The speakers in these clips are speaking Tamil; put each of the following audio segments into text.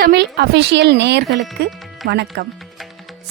தமிழ் அபிஷியல் நேயர்களுக்கு வணக்கம்.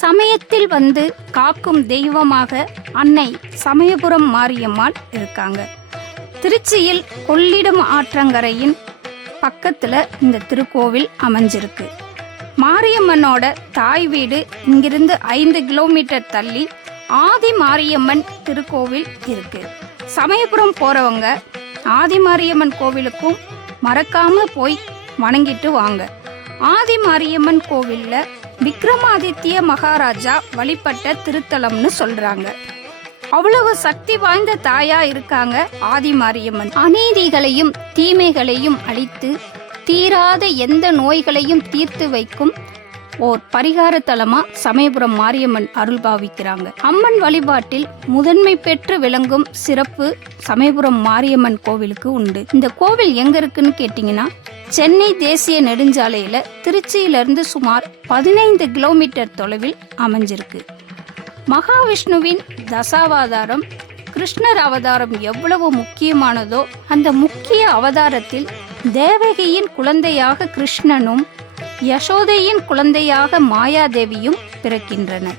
சமயத்தில் வந்து காக்கும் தெய்வமாக அன்னை சமயபுரம் மாரியம்மாள் இருக்காங்க. திருச்சியில் கொள்ளிடம் ஆற்றங்கரையின் பக்கத்தில் இந்த திருக்கோவில் அமைஞ்சிருக்கு. மாரியம்மனோட தாய் வீடு இங்கிருந்து 5 கிலோமீட்டர் தள்ளி ஆதி மாரியம்மன் திருக்கோவில் இருக்கு. சமயபுரம் போறவங்க ஆதி மாரியம்மன் கோவிலுக்கும் மறக்காம போய் வணங்கிட்டு வாங்க. ஆதி மாரியம்மன் கோவில்ல விக்ரமாதித்ய மகாராஜா வழிபட்ட திருத்தலம்னு சொல்றாங்க. அவ்வளவு சக்தி வாய்ந்த தாயா இருக்காங்க ஆதி மாரியம்மன். அநீதிகளையும் தீமைகளையும் அழித்து தீராத எந்த நோய்களையும் தீர்த்து வைக்கும் ஓர் பரிகார தலமா சமயபுரம் மாரியம்மன் அருள் பாவிக்கிறாங்க. அம்மன் வழிபாட்டில் முதன்மை பெற்று விளங்கும் சிறப்பு சமயபுரம் மாரியம்மன் கோவிலுக்கு உண்டு. இந்த கோவில் எங்க இருக்குன்னு கேட்டீங்கன்னா, சென்னை தேசிய நெடுஞ்சாலையில திருச்சியிலிருந்து சுமார் 15 கிலோமீட்டர் தொலைவில் அமைஞ்சிருக்கு. மகாவிஷ்ணுவின் தசாவதாரம் கிருஷ்ணர் அவதாரம் எவ்வளவு முக்கியமானதோ, அந்த முக்கிய அவதாரத்தில் தேவகியின் குழந்தையாக கிருஷ்ணனும் யசோதையின் குழந்தையாக மாயாதேவியும் பிறக்கின்றனர்.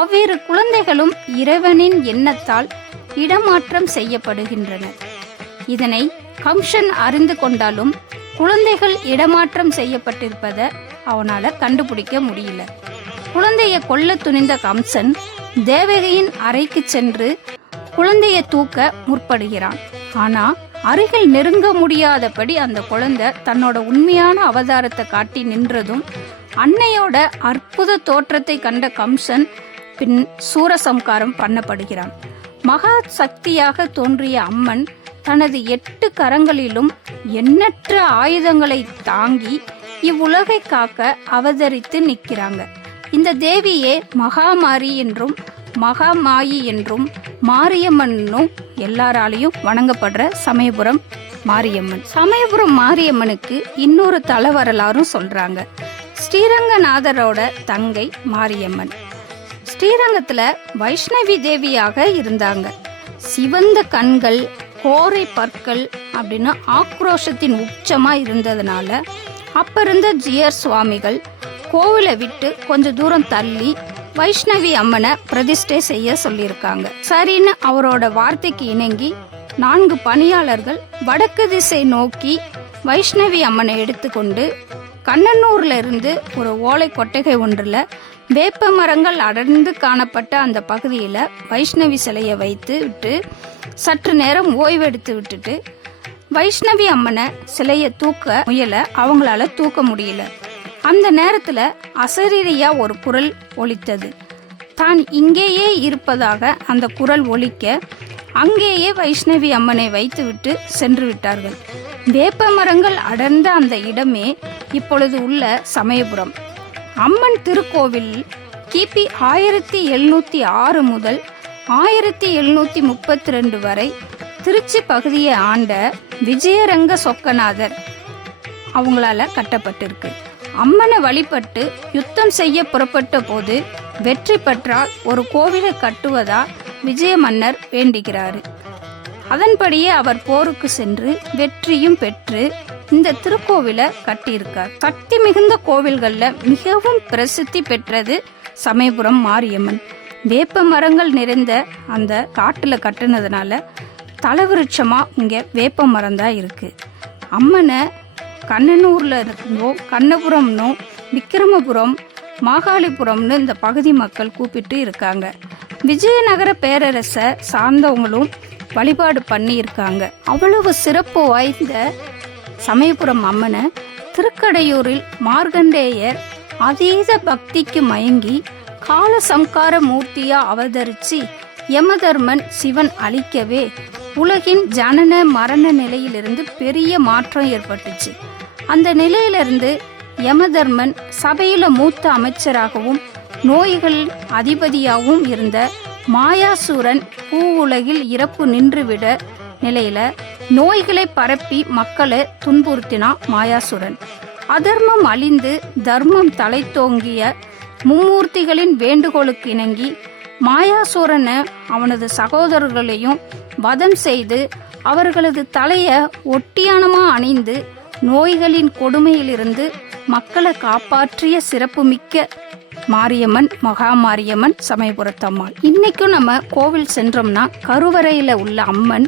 அவ்விரு குழந்தைகளும் இறைவனின் எண்ணத்தால் இடமாற்றம் செய்யப்படுகின்றனர். இதனை கம்சன் அறிந்து கொண்டாலும் குழந்தைகள் இடமாற்றம் செய்யப்பட்டிருப்பதை அவனால கண்டுபிடிக்க முடியல. குழந்தையை கொல்ல துணிந்த கம்சன் தேவகியின் அறைக்கு சென்று குழந்தையை தூக்க முற்படுகிறான். ஆனா அருகில் நெருங்க முடியாதபடி அந்த குழந்தை தன்னோட உண்மையான அவதாரத்தை காட்டி நின்றதும் அன்னையோட அற்புத தோற்றத்தை கண்ட கம்சன் பின் சூரசம்காரம் பண்ணப்படுகிறான். மகா சக்தியாக தோன்றிய அம்மன் தனது 8 கரங்களிலும் எண்ணற்ற ஆயுதங்களை தாங்கி இவ்வுலகை காக்க அவதரித்து நிற்கிறாங்க. இந்த தேவியே மகாமாரி என்றும் மகாமாயி என்றும் மாரியம்மன்னும் எல்லாராலையும் வணங்கப்படுற சமயபுரம் மாரியம்மன். சமயபுரம் மாரியம்மனுக்கு இன்னொரு தல வரலாறும் சொல்றாங்க. ஸ்ரீரங்கநாதரோட தங்கை மாரியம்மன் ஸ்ரீரங்கத்துல வைஷ்ணவி தேவியாக இருந்தாங்க. சிவந்த கண்கள், கோரை பற்கள் அப்படின்னு ஆக்ரோஷத்தின் உச்சமா இருந்ததுனால அப்ப இருந்த ஜியர் சுவாமிகள் கோவிலை விட்டு கொஞ்ச தூரம் தள்ளி வைஷ்ணவி அம்மனை பிரதிஷ்டை செய்ய சொல்லியிருக்காங்க. சரின்னு அவரோட வார்த்தைக்கு இணங்கி 4 பணியாளர்கள் வடக்கு திசை நோக்கி வைஷ்ணவி அம்மனை எடுத்துக்கொண்டு கண்ணனூர்ல இருந்து ஒரு ஓலை கொட்டகை ஒன்றுல வேப்ப மரங்கள் அடர்ந்து காணப்பட்ட அந்த பகுதியில வைஷ்ணவி சிலையை வைத்து விட்டு சற்று நேரம் ஓய்வெடுத்து விட்டுட்டு வைஷ்ணவி அம்மனை சிலையை தூக்க முயல அவங்களால தூக்க முடியல. அந்த நேரத்துல அசரீரியா ஒரு குரல் ஒலித்தது. தான் இங்கேயே இருப்பதாக அந்த குரல் ஒலிக்க அங்கேயே வைஷ்ணவி அம்மனை வைத்துவிட்டு சென்று விட்டார்கள். வேப்ப மரங்கள் அடர்ந்த அந்த இடமே இப்பொழுது உள்ள சமயபுரம். அம்மன் திருக்கோவில் கிபி 1706 முதல் 1732 வரை திருச்சி பகுதியை ஆண்ட விஜயரங்க சொக்கநாதர் அவங்களால கட்டப்பட்டிருக்கு. அம்மனை வழிபட்டு யுத்தம் செய்ய புறப்பட்ட போது வெற்றி பெற்றால் ஒரு கோவிலை கட்டுவதா விஜய மன்னர் வேண்டுகிறாரு. அதன்படியே அவர் போருக்கு சென்று வெற்றியும் பெற்று இந்த திருக்கோவிலை கட்டியிருக்கார். சக்தி மிகுந்த கோவில்கள்ல மிகவும் பிரசித்தி பெற்றது சமயபுரம் மாரியம்மன். வேப்ப மரங்கள் நிறைந்த அந்த காட்டுல கட்டுனதுனால தலவிருட்சமா இங்க வேப்ப மரம் தான் இருக்கு. அம்மனை கண்ணனூர்ல இருந்தோ கண்ணபுரம்னோ விக்கிரமபுரம் மாகாளிபுரம்னு இந்த பகுதி மக்கள் கூப்பிட்டு இருக்காங்க. விஜயநகர பேரரசை சார்ந்தவங்களும் வழிபாடு பண்ணி இருக்காங்க. அவ்வளவு சிறப்பு வாய்ந்த சமயபுரம் அம்மனை திருக்கடையூரில் மார்கண்டேயர் அதீத பக்திக்கு மயங்கி கால சம்கார மூர்த்தியா அவதரிச்சு யமதர்மன் சிவன் அழிக்கவே உலகின் ஜனன மரண நிலையிலிருந்து பெரிய மாற்றம் ஏற்பட்டுச்சு. அந்த நிலையிலிருந்து யமதர்மன் சபையில மூத்த அமைச்சராகவும் நோய்கள் அதிபதியாகவும் இருந்த மாயாசூரன் பூவுலகில் இறப்பு நின்றுவிட நிலையில நோய்களை பரப்பி மக்களை துன்புறுத்தினான் மாயாசூரன். அதர்மம் அழிந்து தர்மம் தலைத்தோங்கிய மும்மூர்த்திகளின் வேண்டுகோளுக்கு இணங்கி மாயாசூரனை அவனது சகோதரர்களையும் வதம் செய்து அவர்களது தலையை ஒட்டியானமா அணிந்து நோய்களின் கொடுமையிலிருந்து மக்களை காப்பாற்றிய சிறப்புமிக்க மாரியம்மன் மகாமாரியம்மன் சமயபுரத்தம்மாள். இன்னைக்கும் நம்ம கோவில் சென்றோம்னா கருவறையில் உள்ள அம்மன்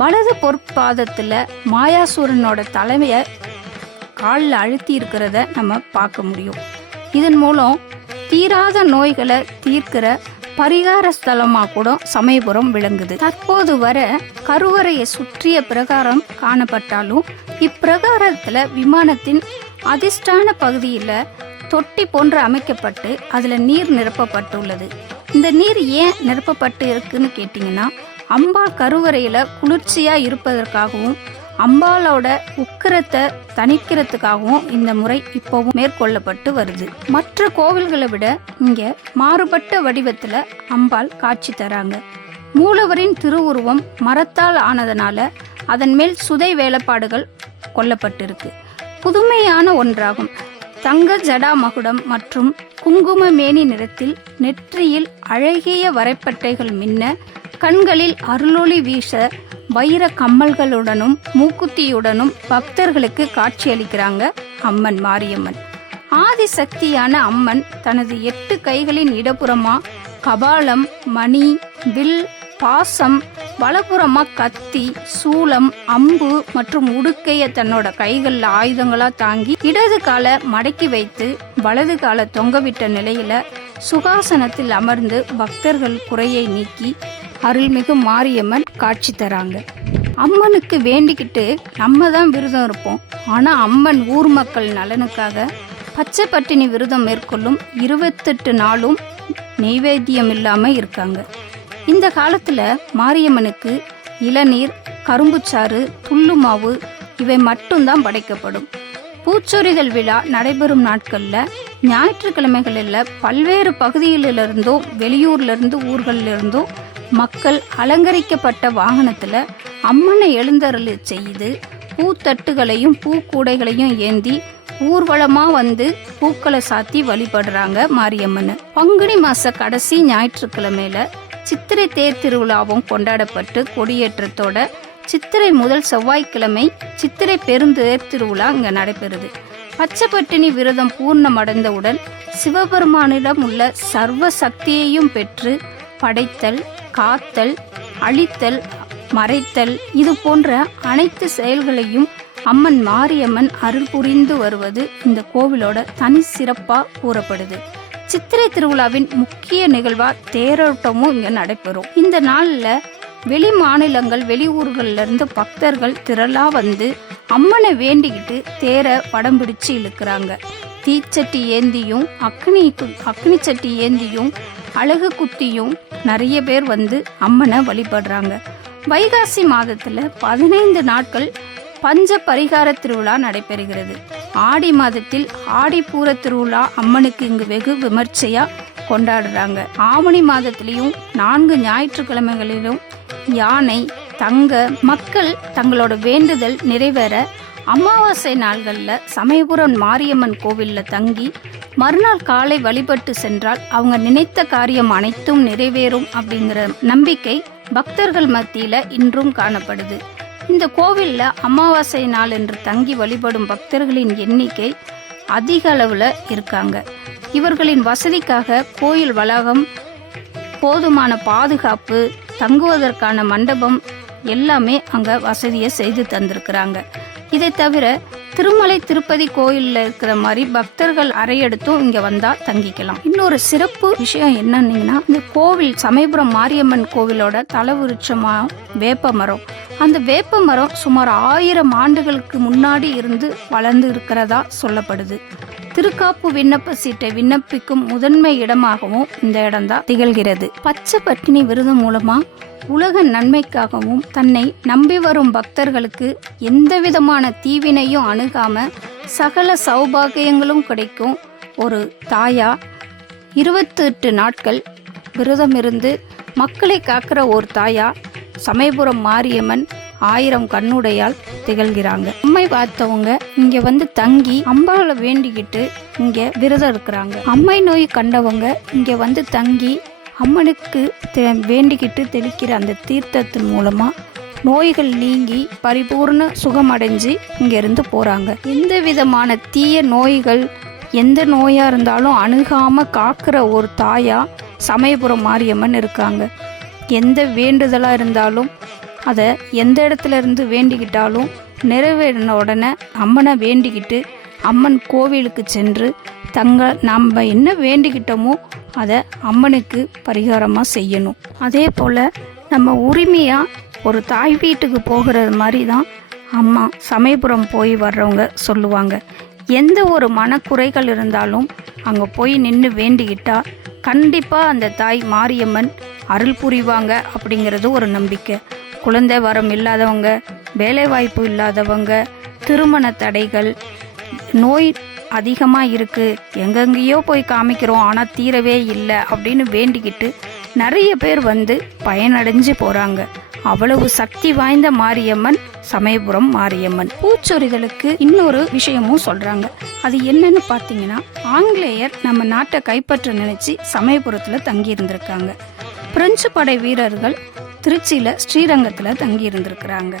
வலது பொற்பாதத்தில் மாயாசூரனோட தலைமையை காலில் அழுத்தி இருக்கிறத நம்ம பார்க்க முடியும். இதன் மூலம் தீராத நோய்களை தீர்க்கிற பரிகார ஸ்தலமாக கூட சமயபுரம் விளங்குது. தற்போது வர கருவறையை சுற்றிய பிரகாரம் காணப்பட்டாலும் இப்பிரகாரத்தில் விமானத்தின் அதிர்ஷ்டான பகுதியில் தொட்டி போன்று அமைக்கப்பட்டு அதில் நீர் நிரப்பப்பட்டுள்ளது. இந்த நீர் ஏன் நிரப்பப்பட்டு இருக்குன்னு கேட்டிங்கன்னா, அம்பாள் கருவறையில் குளிர்ச்சியாக இருப்பதற்காகவும் அம்பாளோட உக்கிரத்தை தணிக்கிறதுக்காகவும் இந்த முறை இப்போவும் மேற்கொள்ளப்பட்டு வருது. மற்ற கோவில்களை விட இங்கே மாறுபட்ட வடிவத்தில் அம்பாள் காட்சி தராங்க. மூலவரின் திருவுருவம் மரத்தால் ஆனதுனால அதன் மேல் சுதை வேலைப்பாடுகள் கொல்லப்பட்டிருக்கு. புதுமையான ஒன்றாகும். தங்க ஜடா மகுடம் மற்றும் குங்கும மேனி நிறத்தில் நெற்றியில் அழகிய வரைப்பட்டைகள் மின்ன, கண்களில் அருளொளி வீச, வைர கம்மல்களுடனும் மூக்குத்தியுடனும் பக்தர்களுக்கு காட்சியளிக்கிறாங்க அம்மன் மாரியம்மன். ஆதிசக்தியான அம்மன் தனது 8 கைகளின் இடப்புறமா கபாலம், மணி, வில், பாசம், வலப்புறமா கத்தி, சூலம், அம்பு மற்றும் உடுக்கைய தன்னோட கைகளில் ஆயுதங்களா தாங்கி இடது காலை மடக்கி வைத்து வலது காலை தொங்கவிட்ட நிலையில சுகாசனத்தில் அமர்ந்து பக்தர்கள் குறையை நீக்கி அருள்மிகு மாரியம்மன் காட்சி தராங்க. அம்மனுக்கு வேண்டிக்கிட்டு நம்ம தான் விரதம் இருப்போம். ஆனால் அம்மன் ஊர் மக்கள் நலனுக்காக பச்சை பட்டினி விரதம் மேற்கொள்ளும் 28 நாளும் நெய்வேத்தியம் இல்லாமல் இருக்காங்க. இந்த காலத்தில் மாரியம்மனுக்கு இளநீர், கரும்புச்சாறு, துள்ளு மாவு இவை மட்டும்தான் படைக்கப்படும். பூச்சொரிதல் விழா நடைபெறும் நாட்களில் ஞாயிற்றுக்கிழமைகளில் பல்வேறு பகுதிகளிலிருந்தோ வெளியூர்லேருந்து ஊர்களிலிருந்தோ மக்கள் அலங்கரிக்கப்பட்ட வாகனத்தில் அம்மனை எழுந்தருளி செய்து பூத்தட்டுகளையும் பூக்கூடைகளையும் ஏந்தி ஊர்வலமாக வந்து பூக்களை சாத்தி வழிபடுறாங்க மாரியம்மன். பங்குனி மாத கடைசி ஞாயிற்றுக்கிழமையில சித்திரை தேர் திருவிழாவும் கொண்டாடப்பட்டு கொடியேற்றத்தோட சித்திரை முதல் செவ்வாய்க்கிழமை சித்திரை பெருந்தேர் திருவிழா இங்கே நடைபெறுது. பச்சை பட்டினி விரதம் பூர்ணமடைந்தவுடன் சிவபெருமானிடம் உள்ள சர்வ சக்தியையும் பெற்று படைத்தல், காத்தல், அழித்தல், மறைத்தல் இது போன்ற அனைத்து செயல்களையும் அம்மன் மாரியம்மன் அருள் புரிந்து வருவது இந்த கோவிலோட தனி சிறப்பாக கூறப்படுது. சித்திரை திருவிழாவின் முக்கிய நிகழ்வா தேரோட்டமும் இங்கே நடைபெறும். இந்த நாளில் வெளி மாநிலங்கள் வெளியூர்கள்ல இருந்து பக்தர்கள் திரளா வந்து அம்மனை வேண்டிக்கிட்டு தேரை படம் பிடிச்சு இழுக்கிறாங்க. தீச்சட்டி ஏந்தியும் அக்னி சட்டி ஏந்தியும் அழகு குத்தியும் நிறைய பேர் வந்து அம்மனை வழிபடுறாங்க. வைகாசி மாதத்தில் 15 நாட்கள் பஞ்ச பரிகார திருவிழா நடைபெறுகிறது. ஆடி மாதத்தில் ஆடிப்பூர திருவிழா அம்மனுக்கு இங்கு வெகு விமர்சையா கொண்டாடுறாங்க. ஆவணி மாதத்திலையும் 4 ஞாயிற்றுக்கிழமைகளிலும் யானை, தங்க மக்கள் தங்களோட வேண்டுதல் நிறைவேற அமாவாசை நாள்களில் சமயபுரம் மாரியம்மன் கோவிலில் தங்கி மறுநாள் காலை வழிபட்டு சென்றால் அவங்க நினைத்த காரியம் அனைத்தும் நிறைவேறும் அப்படிங்கிற நம்பிக்கை பக்தர்கள் மத்தியில் இன்றும் காணப்படுது. இந்த கோவிலில் அமாவாசை நாள் என்று தங்கி வழிபடும் பக்தர்களின் எண்ணிக்கை அதிக அளவில் இருக்காங்க. இவர்களின் வசதிக்காக கோயில் வளாகம், போதுமான பாதுகாப்பு, தங்குவதற்கான மண்டபம் எல்லாமே அங்கே வசதியை செய்து தந்திருக்கிறாங்க. இதை தவிர திருமலை திருப்பதி கோயிலில் இருக்கிற மாதிரி பக்தர்கள் அறையெடுத்தும் இங்கே வந்தால் தங்கிக்கலாம். இன்னொரு சிறப்பு விஷயம் என்னன்னீங்கன்னா, இந்த கோவில் சமயபுரம் மாரியம்மன் கோவிலோட தலவிருட்சமாக வேப்ப மரம். அந்த வேப்ப மரம் சுமார் 1000 ஆண்டுகளுக்கு முன்னாடி இருந்து வளர்ந்து இருக்கிறதா சொல்லப்படுது. திருக்காப்பு விண்ணப்ப சீட்டை விண்ணப்பிக்கும் முதன்மை இடமாகவும் இந்த இடம்தான் திகழ்கிறது. பச்சை பட்டினி விரதம் மூலமா உலக நன்மைக்காகவும் தன்னை நம்பி வரும் பக்தர்களுக்கு எந்த விதமான தீவினையும் அணுகாம சகல சௌபாகியங்களும் கிடைக்கும் ஒரு தாயா 28 நாட்கள் விரதம் இருந்து மக்களை காக்கிற ஒரு தாயா சமயபுரம் மாரியம்மன் 1000 கண்ணுடையால் திகழ்கிறாங்க. அம்மை பார்த்தவங்க இங்க வந்து தங்கி அம்பாளை வேண்டிக்கிட்டு இங்க விரதம் இருக்கிறாங்க. அம்மை நோய் கண்டவங்க இங்க வந்து தங்கி அம்மனுக்கு வேண்டிக்கிட்டு தெளிக்கிற அந்த தீர்த்தத்தின் மூலமா நோய்கள் நீங்கி பரிபூர்ண சுகமடைஞ்சு இங்கேருந்து போகிறாங்க. எந்த விதமான தீய நோய்கள் எந்த நோயாக இருந்தாலும் அணுகாமல் காக்கிற ஒரு தாயாக சமயபுரம் மாரியம்மன் இருக்காங்க. எந்த வேண்டுதலாக இருந்தாலும் அதை எந்த இடத்துல இருந்து வேண்டிக்கிட்டாலும் நிறைவேறின உடனே அம்மனை வேண்டிக்கிட்டு அம்மன் கோவிலுக்கு சென்று நம்ம என்ன வேண்டிக்கிட்டோமோ அதை அம்மனுக்கு பரிகாரமாக செய்யணும். அதே போல் நம்ம உரிமையாக ஒரு தாய் வீட்டுக்கு போகிறது மாதிரி தான் அம்மா சமயபுரம் போய் வர்றவங்க சொல்லுவாங்க. எந்த ஒரு மனக்குறைகள் இருந்தாலும் அங்கே போய் நின்று வேண்டிக்கிட்டா கண்டிப்பாக அந்த தாய் மாரியம்மன் அருள் புரிவாங்க அப்படிங்கிறது ஒரு நம்பிக்கை. குழந்தை வரம் இல்லாதவங்க, வேலைவாய்ப்பு இல்லாதவங்க, திருமண தடைகள், நோய் அதிகமாக இருக்குது, எங்கெங்கேயோ போய் காமிக்கிறோம் ஆனால் தீரவே இல்லை அப்படின்னு வேண்டிக்கிட்டு நிறைய பேர் வந்து பயனடைஞ்சு போகிறாங்க. அவ்வளவு சக்தி வாய்ந்த மாரியம்மன் சமயபுரம் மாரியம்மன். பூச்சொரிதலுக்கு இன்னொரு விஷயமும் சொல்கிறாங்க. அது என்னன்னு பார்த்தீங்கன்னா, ஆங்கிலேயர் நம்ம நாட்டை கைப்பற்ற நினச்சி சமயபுரத்தில் தங்கி இருந்திருக்காங்க. பிரெஞ்சு படை வீரர்கள் திருச்சியில் ஸ்ரீரங்கத்தில் தங்கி இருந்திருக்கிறாங்க.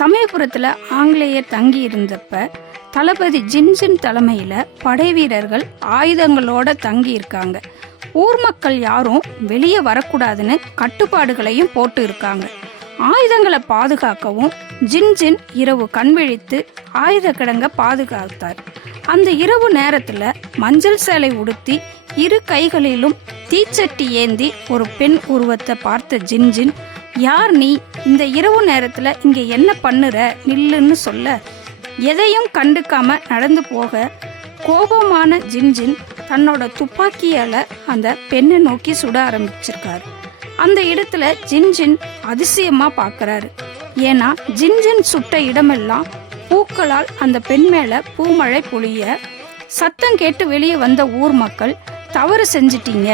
சமயபுரத்தில் ஆங்கிலேயர் தங்கி இருந்தப்ப தளபதி ஜின்ஜின் தலைமையில் படை வீரர்கள் ஆயுதங்களோட தங்கி இருக்காங்க. ஊர் மக்கள் யாரும் வெளியே வரக்கூடாதுன்னு கட்டுப்பாடுகளையும் போட்டு இருக்காங்க. ஆயுதங்களை பாதுகாக்கவும் ஜின்ஜின் இரவு கண்விழித்து ஆயுத கிடங்க பாதுகாத்தார். அந்த இரவு நேரத்தில் மஞ்சள் சேலை உடுத்தி இரு கைகளிலும் தீச்சட்டி ஏந்தி ஒரு பெண் உருவத்தை பார்த்த ஜின்ஜின், யார் நீ, இந்த இரவு நேரத்தில் இங்கே என்ன பண்ணுற, நில்லுன்னு சொல்ல எதையும் கண்டுக்காம நடந்து போக கோபமான ஜின்ஜின் தன்னோட துப்பாக்கியால் அந்த பெண்ணை நோக்கி சுட ஆரம்பிச்சிருக்காரு. அந்த இடத்துல ஜின்ஜின் அதிசயமாக பார்க்குறாரு. ஏன்னா ஜின்ஜின் சுட்ட இடமெல்லாம் பூக்களால் அந்த பெண் மேலே பூமழை பொழிய சத்தம் கேட்டு வெளியே வந்த ஊர் மக்கள், தவறு செஞ்சிட்டீங்க,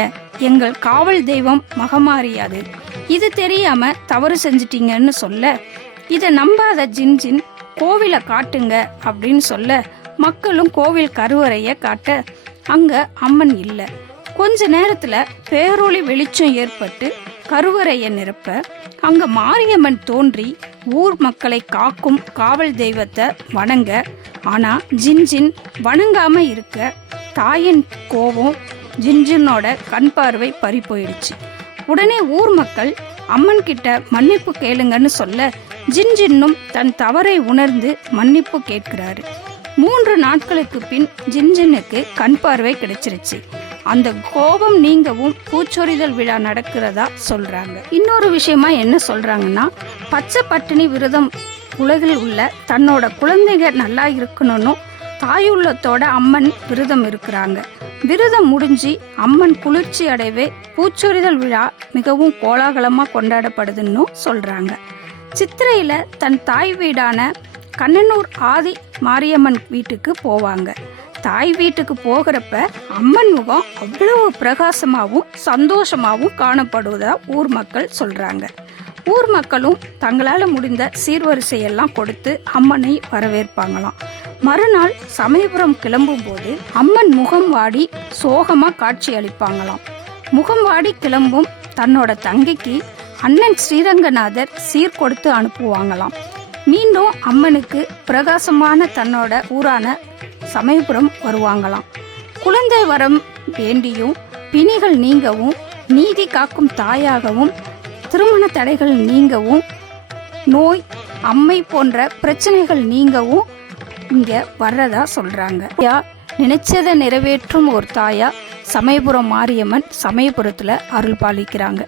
எங்கள் காவல் தெய்வம் மகமாரியாது, இது தெரியாம தவறு செஞ்சிட்டீங்கன்னு சொல்ல, இதை நம்பாத ஜின்ஜின் கோவிலை காட்டுங்க அப்படின்னு சொல்ல மக்களும் கோவில் கருவறையை காட்ட அங்க அம்மன் இல்லை. கொஞ்ச நேரத்துல பேரொளி வெளிச்சம் ஏற்பட்டு கருவறையை நிரப்ப அங்க மாரியம்மன் தோன்றி ஊர் மக்களை காக்கும் காவல் தெய்வத்தை வணங்க. ஆனா ஜின்ஜின் வணங்காம இருக்க தாயின் கோபம் ஜின்ஜினோட கண் பார்வை பறி போயிடுச்சு. உடனே ஊர் மக்கள் அம்மன் கிட்ட மன்னிப்பு கேளுங்கன்னு சொல்ல ஜின்ஜின்னும் தன் தவறை உணர்ந்து மன்னிப்பு கேட்கிறாரு. 3 நாட்களுக்கு பின் ஜின்ஜினுக்கு கண் பார்வை கிடைச்சிருச்சு. அந்த கோபம் நீங்கவும் பூச்சொரிதல் விழா நடக்கிறதா சொல்றாங்க. இன்னொரு விஷயமா என்ன சொல்றாங்கன்னா, பச்சை பட்டினி விரதம் உலகில் உள்ள தன்னோட குழந்தைங்க நல்லா இருக்கணும்னு தாயுள்ளத்தோட அம்மன் விரதம் இருக்கிறாங்க. விரதம் முடிஞ்சு அம்மன் குளிர்ச்சி அடைவே பூச்சொரிதல் விழா மிகவும் கோலாகலமாக கொண்டாடப்படுதுன்னு சொல்றாங்க. சித்திரையில தன் தாய் வீடான கண்ணனூர் ஆதி மாரியம்மன் வீட்டுக்கு போவாங்க. தாய் வீட்டுக்கு போகிறப்ப அம்மன் முகம் அவ்வளவு பிரகாசமாகவும் சந்தோஷமாகவும் காணப்படுவதா ஊர் மக்கள் சொல்றாங்க. ஊர் மக்களும் தங்களால் முடிந்த சீர்வரிசையெல்லாம் கொடுத்து அம்மனை வரவேற்பாங்களாம். மறுநாள் சமயபுரம் கிளம்பும் போது அம்மன் முகம் வாடி சோகமா காட்சி அளிப்பாங்களாம். முகம் வாடி கிளம்பும் தன்னோட தங்கைக்கு அண்ணன் ஸ்ரீரங்கநாதர் சீர் கொடுத்து அனுப்புவாங்களாம். மீண்டும் அம்மனுக்கு பிரகாசமான தன்னோட ஊரான சமயபுரம் வருவாங்களாம். குழந்தை வரம் வேண்டியும் பிணிகள் நீங்கவும் நீதி காக்கும் தாயாகவும் திருமண தடைகள் நீங்கவும் நோய் அம்மை போன்ற பிரச்சனைகள் நீங்கவும் இங்க வர்றதா சொல்றாங்க. நினைச்சதை நிறைவேற்றும் ஒரு தாயா சமயபுரம் மாரியம்மன் சமயபுரத்துல அருள் பாலிக்கிறாங்க.